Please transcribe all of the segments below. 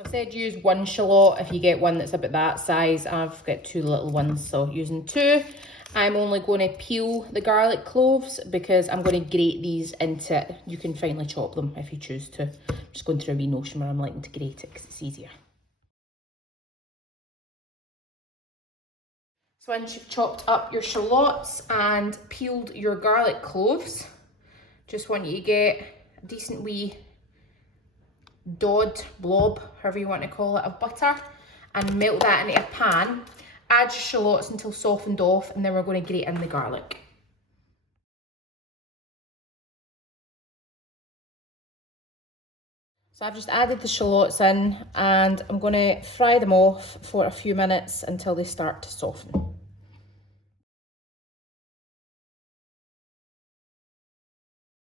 I've said use one shallot if you get one that's about that size. I've got two little ones, so using two. I'm only going to peel the garlic cloves because I'm going to grate these into it. You can finely chop them if you choose to. I'm just going through a wee notion where I'm liking to grate it because it's easier. So once you've chopped up your shallots and peeled your garlic cloves, just want you to get a decent wee blob, however you want to call it, of butter, and melt that into a pan. Add your shallots until softened off, and then we're going to grate in the garlic. So I've just added the shallots in, and I'm going to fry them off for a few minutes until they start to soften.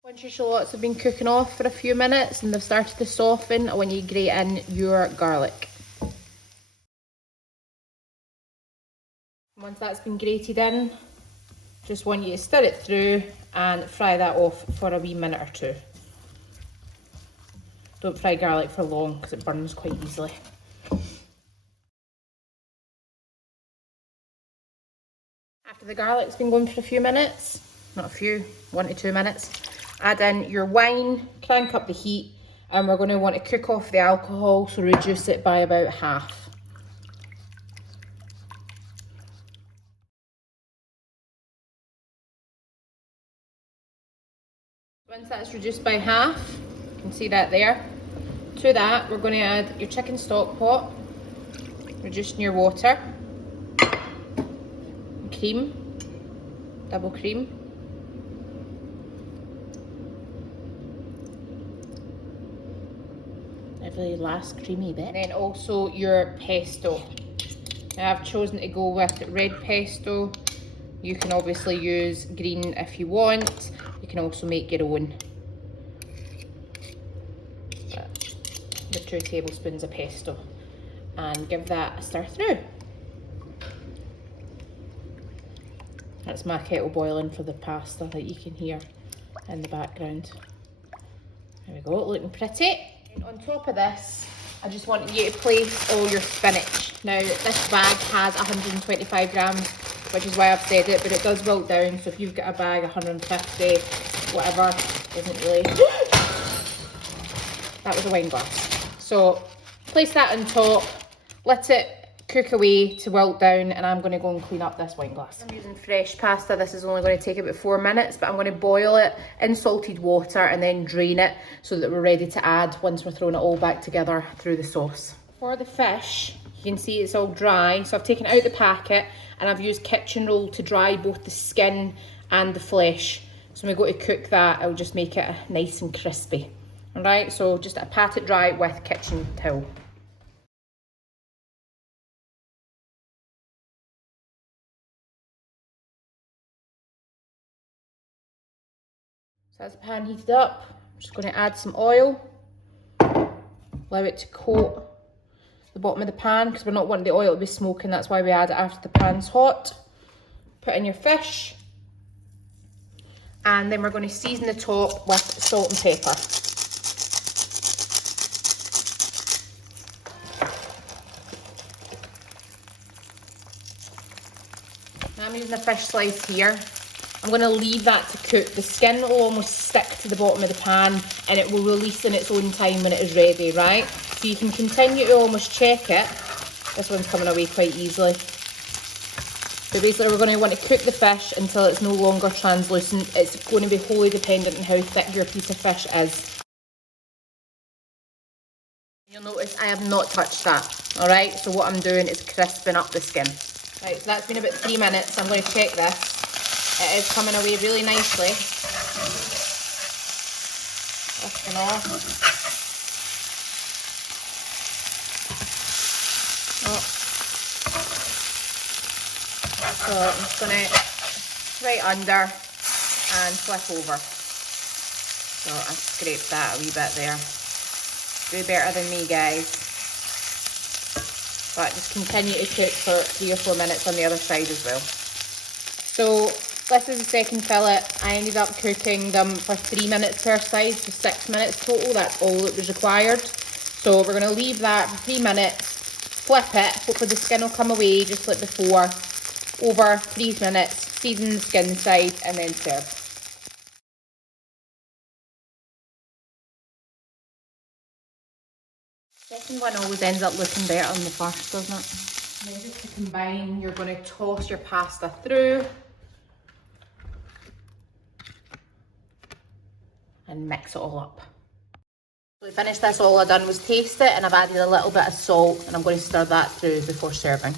Once your shallots have been cooking off for a few minutes and they've started to soften, I want you to grate in your garlic. Once that's been grated in, just want you to stir it through and fry that off for a wee minute or two. Don't fry garlic for long because it burns quite easily. After the garlic's been going for a few minutes, not a few, 1 to 2 minutes, add in your wine, crank up the heat, and we're going to want to cook off the alcohol, so reduce it by about half. Once that's reduced by half, you can see that there. To that, we're going to add your chicken stock pot, reducing your water, cream, double cream, every last creamy bit, and then also your pesto. Now I've chosen to go with red pesto. You can obviously use green if you want. You can also make your own. The 2 tablespoons of pesto, and give that a stir through. That's my kettle boiling for the pasta that you can hear in the background. There we go, looking pretty. And on top of this, I just want you to place all your spinach. Now this bag has 125 grams, which is why I've said it, but it does wilt down, so if you've got a bag 150, whatever, isn't really. That was a wine glass. So place that on top, let it cook away to wilt down, and I'm going to go and clean up this wine glass. I'm using fresh pasta. This is only going to take about 4 minutes, but I'm going to boil it in salted water and then drain it so that we're ready to add once we're throwing it all back together through the sauce. For the fish, you can see it's all dry, so I've taken it out the packet and I've used kitchen roll to dry both the skin and the flesh. So when we go to cook that, it'll just make it nice and crispy. Alright, so just pat it dry with kitchen towel. So as the pan heated up, I'm just going to add some oil, allow it to coat the bottom of the pan because we're not wanting the oil to be smoking, that's why we add it after the pan's hot. Put in your fish, and then we're going to season the top with salt and pepper. Now I'm using a fish slice here. I'm going to leave that to cook. The skin will almost stick to the bottom of the pan and it will release in its own time when it is ready, right? So you can continue to almost check it. This one's coming away quite easily. So basically we're going to want to cook the fish until it's no longer translucent. It's going to be wholly dependent on how thick your piece of fish is. You'll notice I have not touched that, alright? So what I'm doing is crisping up the skin. Right, so that's been about 3 minutes. I'm going to check this. It is coming away really nicely. Lifting off. Oh. So I'm just going to right under and flip over. So I scraped that a wee bit there. Do better than me, guys. But just continue to cook for 3 or 4 minutes on the other side as well. So this is the second fillet. I ended up cooking them for 3 minutes per side, so 6 minutes total. That's all that was required. So we're gonna leave that for 3 minutes, flip it, hopefully the skin will come away just like before, over 3 minutes, season the skin side and then serve. Second one always ends up looking better than the first, doesn't it? And then just to combine, you're going to toss your pasta through and mix it all up. So we finished this, all I've done was taste it, and I've added a little bit of salt, and I'm going to stir that through before serving.